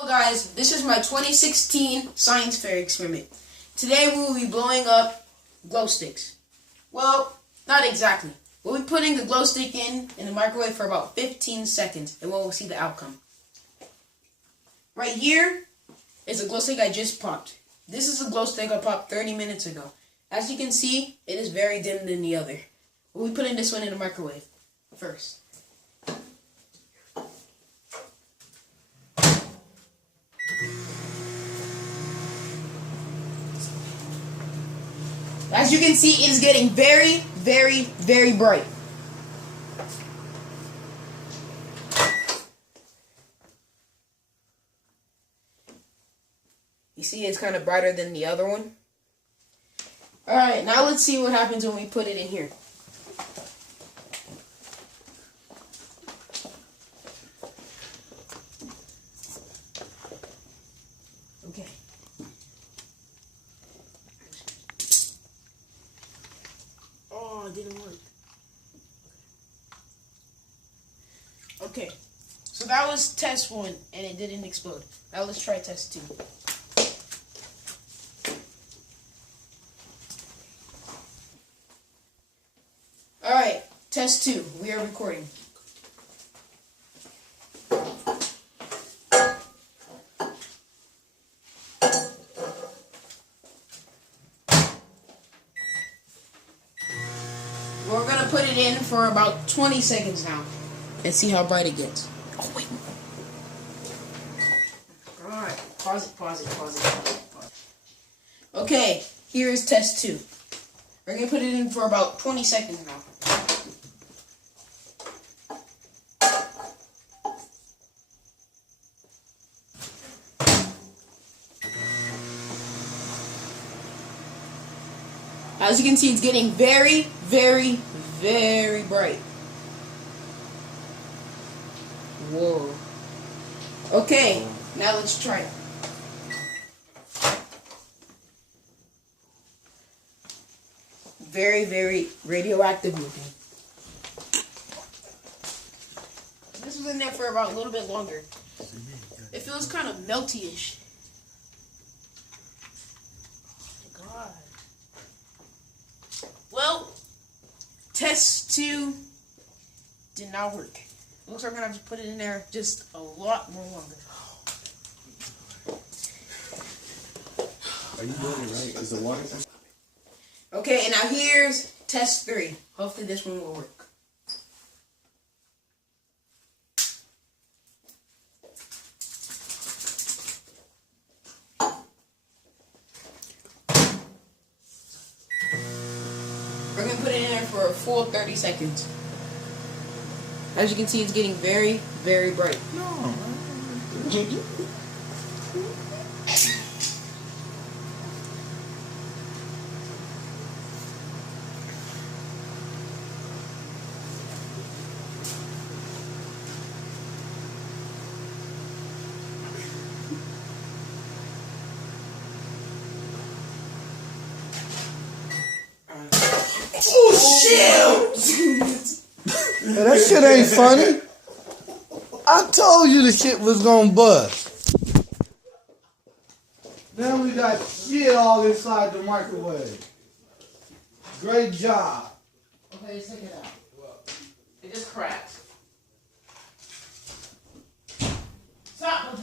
Hello guys, this is my 2016 science fair experiment. Today we will be blowing up glow sticks. Well, not exactly. We'll be putting the glow stick in the microwave for about 15 seconds and we'll see the outcome. Right here is a glow stick I just popped. This is a glow stick I popped 30 minutes ago. As you can see, it is very dim than the other. We'll be putting this one in the microwave first. As you can see, it is getting very, very, very bright. You see it's kind of brighter than the other one. Alright, now let's see what happens when we put it in here. Okay. Oh, it didn't work. Okay, so that was test 1 and it didn't explode. Now let's try test 2. Alright, test 2. We are recording. We're going to put it in for about 20 seconds now and see how bright it gets. Oh, wait. Alright, pause it. Okay, here is test 2. We're going to put it in for about 20 seconds now. As you can see, it's getting very, very, very bright. Whoa. Okay, now let's try it. Very, very radioactive looking. This was in there for about a little bit longer. It feels kind of melty-ish. Oh my God. Well, test 2 did not work. Looks like we're gonna have to put it in there just a lot more longer. Are you doing it right? Is the water? Okay, and now here's test 3. Hopefully this one will work. We're going to put it in there for a full 30 seconds. As you can see, it's getting very, very bright. No. Oh, shit! Hey, that shit ain't funny. I told you the shit was gonna bust. Now we got shit all inside the microwave. Great job. Okay, let's take it out. It just cracked. Stop!